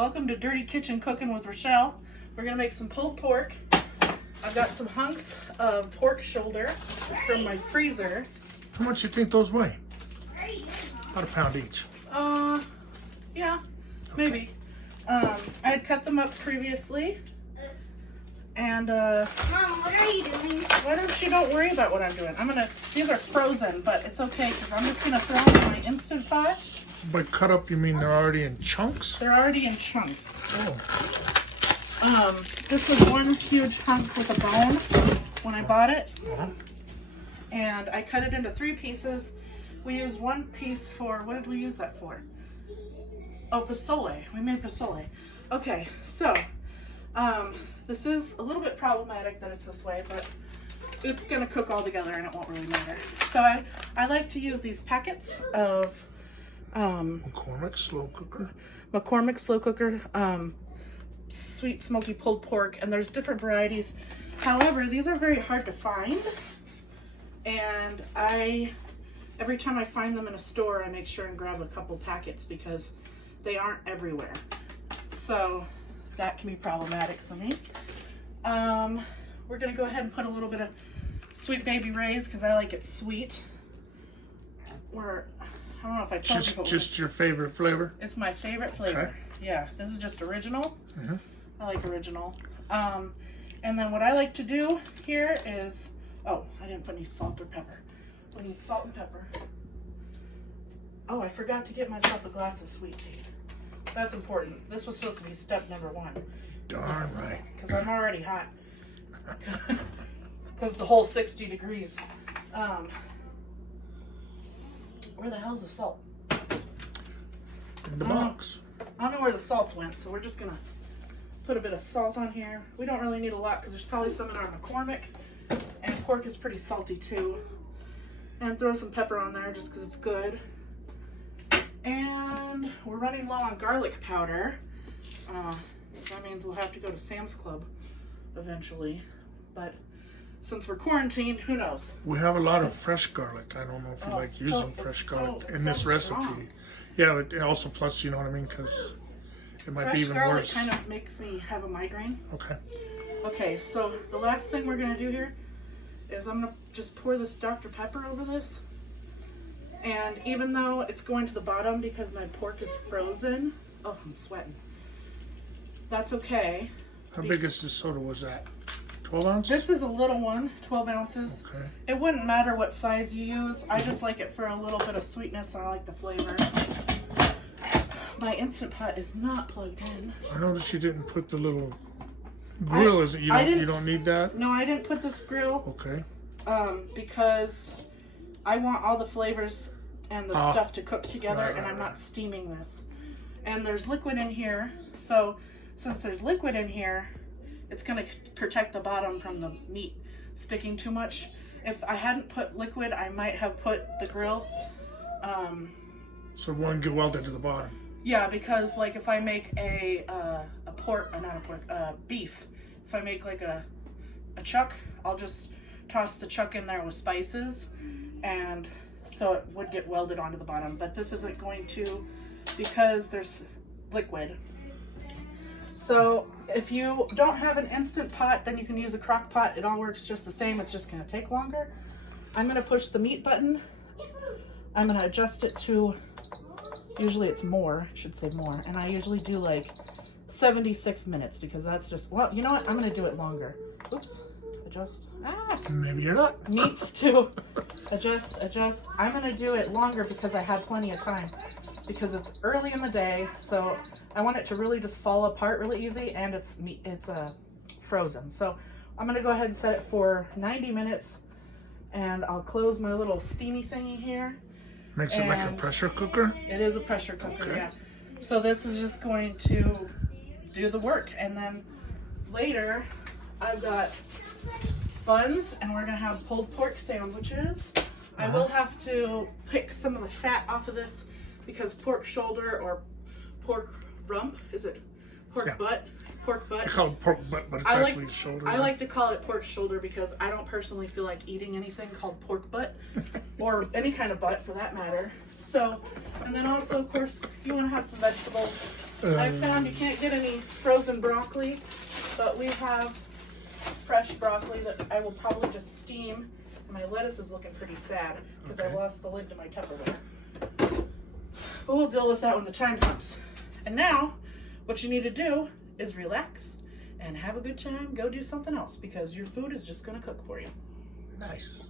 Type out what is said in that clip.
Welcome to Dirty Kitchen Cooking with Rashell. We're gonna make some pulled pork. I've got some hunks of pork shoulder from my freezer. How much you think those weigh? About a pound each. Yeah, maybe. I had cut them up previously. And Mom, what are you doing? why don't worry about what I'm doing. These are frozen, but it's okay because I'm just gonna throw them in my Instant Pot. By cut up, you mean they're already in chunks? They're already in chunks. Oh. This was one huge hunk with a bone when I bought it. And I cut it into 3 pieces. We used one piece for, what did we use that for? Oh, pozole. We made pozole. Okay, so this is a little bit problematic that it's this way, but it's gonna cook all together and it won't really matter. So I like to use these packets of McCormick slow cooker. McCormick slow cooker, sweet smoky pulled pork, and there's different varieties. However, these are very hard to find, and every time I find them in a store, I make sure and grab a couple packets because they aren't everywhere. So that can be problematic for me. We're gonna go ahead and put a little bit of Sweet Baby Ray's because I like it sweet. Or I don't know if I told you. Just your favorite flavor? It's my favorite flavor. Okay. Yeah, this is just original. Mm-hmm. I like original. And then what I like to do here is, oh, I didn't put any salt or pepper. We need salt and pepper. Oh, I forgot to get myself a glass of sweet tea. That's important. This was supposed to be step number 1. Darn right. Because I'm already hot. Because the whole 60 degrees. Where the hell's the salt? In the box. I don't know where the salts went, so we're just gonna put a bit of salt on here. We don't really need a lot because there's probably some in our McCormick, and pork is pretty salty too. And throw some pepper on there just because it's good. And we're running low on garlic powder. That means we'll have to go to Sam's Club eventually. But since we're quarantined, who knows? We have a lot of fresh garlic. I don't know if you like using fresh garlic in this recipe. Strong. Yeah, but also plus, you know what I mean, because it might be even Fresh worse. garlic kind of makes me have a migraine. Okay. Okay, so the last thing we're gonna do here is I'm gonna just pour this Dr. Pepper over this. And even though it's going to the bottom because my pork is frozen, oh, I'm sweating. That's okay. How big is this soda was that? 12 ounces? This is a little one, 12 ounces. Okay. It wouldn't matter what size you use. I just like it for a little bit of sweetness. I like the flavor. My Instant Pot is not plugged in. I noticed you didn't put the little grill. You don't need that? No, I didn't put this grill. Okay. Because I want all the flavors and the stuff to cook together, right, and I'm right. not steaming this. And there's liquid in here, so since there's liquid in here, it's going to protect the bottom from the meat sticking too much. If I hadn't put liquid, I might have put the grill. So it won't get welded to the bottom. Yeah, because like if I make beef, if I make like a chuck, I'll just toss the chuck in there with spices, and so it would get welded onto the bottom. But this isn't going to because there's liquid. So if you don't have an Instant Pot, then you can use a crock pot. It all works just the same. It's just going to take longer. I'm going to push the meat button. I'm going to adjust it to, usually it's more, I should say more. And I usually do like 76 minutes because that's just, well, you know what? I'm going to do it longer. Oops, adjust. Maybe you're not. Needs to adjust. I'm going to do it longer because I have plenty of time. Because it's early in the day, so I want it to really just fall apart really easy, and it's frozen. So I'm gonna go ahead and set it for 90 minutes, and I'll close my little steamy thingy here. Makes it like a pressure cooker? It is a pressure cooker, Okay. yeah. So this is just going to do the work, and then later I've got buns, and we're gonna have pulled pork sandwiches. I will have to pick some of the fat off of this because pork shoulder or pork rump, is it pork butt? Pork butt. I call it pork butt, but it's actually shoulder. I like to call it pork shoulder because I don't personally feel like eating anything called pork butt or any kind of butt for that matter. So, and then also, of course, you want to have some vegetables. I found you can't get any frozen broccoli, but we have fresh broccoli that I will probably just steam. And my lettuce is looking pretty sad because I lost the lid to my Tupperware. But we'll deal with that when the time comes. And now, what you need to do is relax and have a good time. Go do something else because your food is just going to cook for you. Nice.